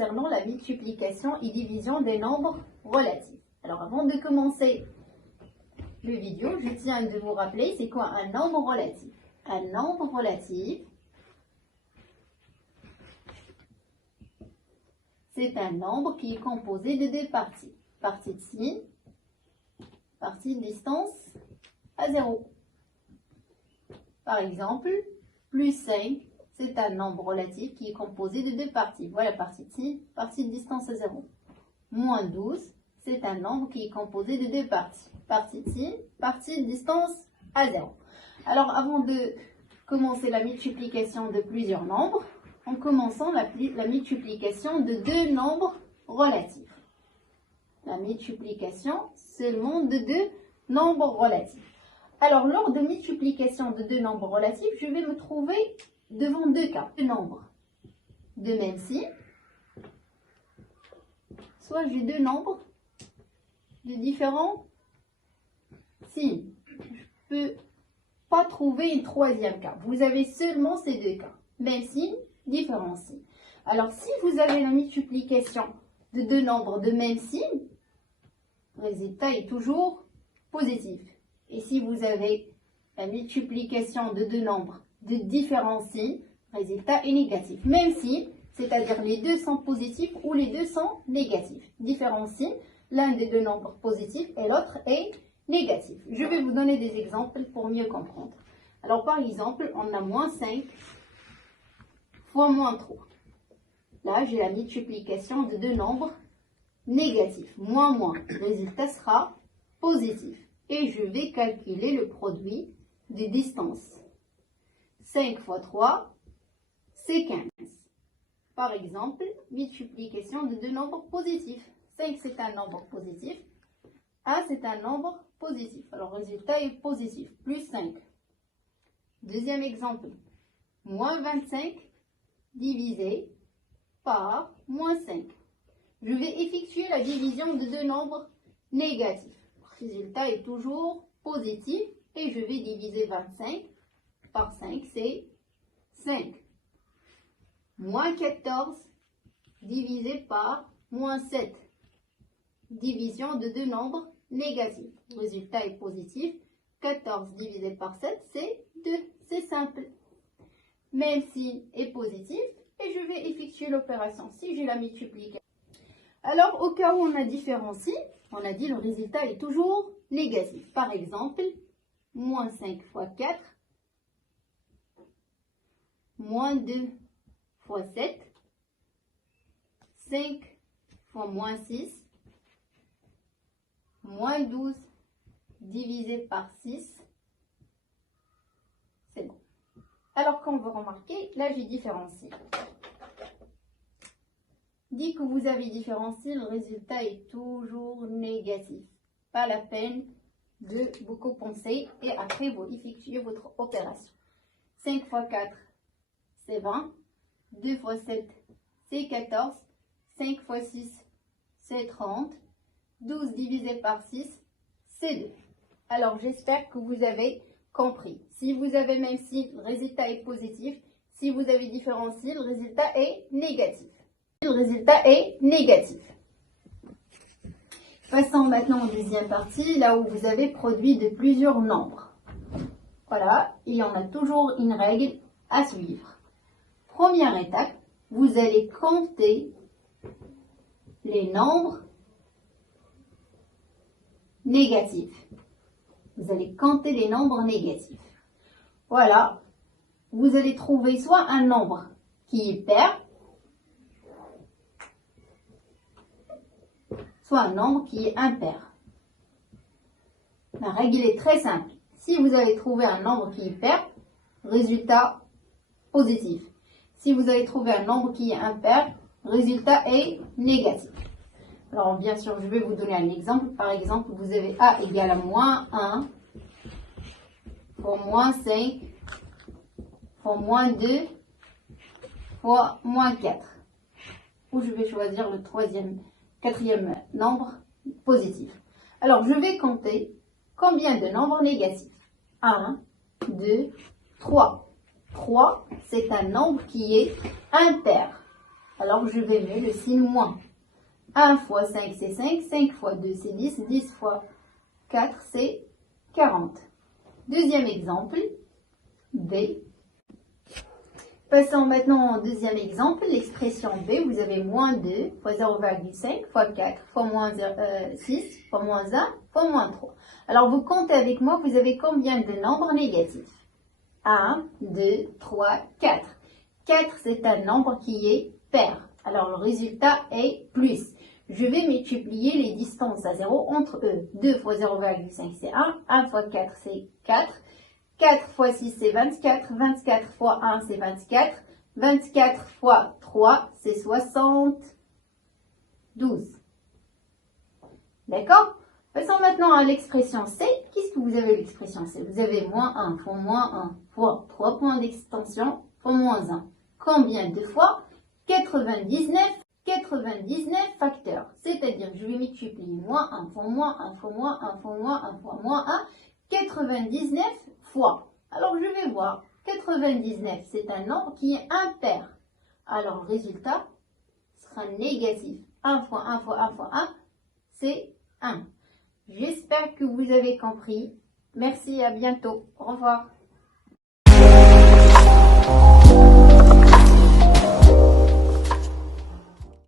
concernant la multiplication et division des nombres relatifs. Alors avant de commencer le vidéo, je tiens de vous rappeler c'est quoi un nombre relatif. Un nombre relatif, c'est un nombre qui est composé de deux parties. Partie de signe, partie de distance à 0. Par exemple, plus 5, c'est un nombre relatif qui est composé de deux parties. Voilà, partie de signe, partie de distance à 0. Moins 12, c'est un nombre qui est composé de deux parties. Partie de signe, partie de distance à 0. Alors, avant de commencer la multiplication de plusieurs nombres, en commençant la multiplication de deux nombres relatifs. La multiplication seulement de deux nombres relatifs. Alors, lors de multiplication de deux nombres relatifs, je vais me trouver devant deux cas. Deux nombres de même signe, soit j'ai deux nombres de différents signes. Je ne peux pas trouver un troisième cas. Vous avez seulement ces deux cas. Même signe, différents signes. Alors, si vous avez la multiplication de deux nombres de même signe, le résultat est toujours positif. Et si vous avez la multiplication de deux nombres de différents signes, le résultat est négatif. Même signe, c'est-à-dire les deux sont positifs ou les deux sont négatifs. Différents signes, l'un des deux nombres positifs et l'autre est négatif. Je vais vous donner des exemples pour mieux comprendre. Alors par exemple, on a moins 5 fois moins 3. Là, j'ai la multiplication de deux nombres négatifs. Moins moins. Le résultat sera positif. Et je vais calculer le produit des distances. 5 fois 3, c'est 15. Par exemple, multiplication de deux nombres positifs. 5, c'est un nombre positif. 1, c'est un nombre positif. Alors, le résultat est positif. Plus 5. Deuxième exemple. Moins 25 divisé par moins 5. Je vais effectuer la division de deux nombres négatifs. Le résultat est toujours positif et je vais diviser 25 par 5, c'est 5. Moins 14 divisé par moins 7. Division de deux nombres négatifs. Le résultat est positif. 14 divisé par 7, c'est 2. C'est simple. Même signe est positif et je vais effectuer l'opération si j'ai la multiplication. Alors, au cas où on a différents signes, on a dit le résultat est toujours négatif. Par exemple, moins 5 fois 4, moins 2 fois 7, 5 fois moins 6, moins 12 divisé par 6, c'est bon. Alors, comme vous remarquez, là j'ai différents signes. Dès que vous avez différents signes, le résultat est toujours négatif. Pas la peine de beaucoup penser et après vous effectuez votre opération. 5 fois 4, c'est 20. 2 fois 7, c'est 14. 5 fois 6, c'est 30. 12 divisé par 6, c'est 2. Alors, j'espère que vous avez compris. Si vous avez même signe, le résultat est positif. Si vous avez différents signes, le résultat est négatif. Le résultat est négatif. Passons maintenant aux deuxième partie, là où vous avez produit de plusieurs nombres. Voilà, et on a toujours une règle à suivre. Première étape, vous allez compter les nombres négatifs. Vous allez compter les nombres négatifs. Voilà, vous allez trouver soit un nombre qui est pair, soit un nombre qui est impair. La règle est très simple. Si vous avez trouvé un nombre qui est pair, résultat positif. Si vous avez trouvé un nombre qui est impair, résultat est négatif. Alors bien sûr, je vais vous donner un exemple. Par exemple, vous avez A égale à moins 1 fois moins 5 fois moins 2 fois moins 4. Ou je vais choisir le quatrième nombre positif. Alors, je vais compter combien de nombres négatifs. 1, 2, 3. 3, c'est un nombre qui est impair. Alors, je vais mettre le signe moins. 1 fois 5, c'est 5. 5 fois 2, c'est 10. 10 fois 4, c'est 40. Deuxième exemple, B. Passons maintenant au deuxième exemple, l'expression B. Vous avez moins 2 fois 0,5 fois 4 fois moins 6 fois moins 1 fois moins 3. Alors, vous comptez avec moi, vous avez combien de nombres négatifs? 1, 2, 3, 4. 4, c'est un nombre qui est pair. Alors, le résultat est plus. Je vais multiplier les distances à 0 entre eux. 2 fois 0,5, c'est 1. 1 fois 4, c'est 4. 4 fois 6, c'est 24. 24 fois 1, c'est 24. 24 fois 3, c'est 72. D'accord? Passons maintenant à l'expression C. Qu'est-ce que vous avez l'expression C? Vous avez moins 1 fois moins 1 fois 3 points d'extension fois moins 1. Combien de fois? 99 facteurs. C'est-à-dire, je vais multiplier moins 1 fois moins 1 fois moins 1 fois moins 1 fois moins 1. 99 fois. Alors, je vais voir. 99, c'est un nombre qui est impair. Alors, le résultat sera négatif. 1 fois 1 fois 1 fois 1, c'est 1. J'espère que vous avez compris. Merci, à bientôt. Au revoir.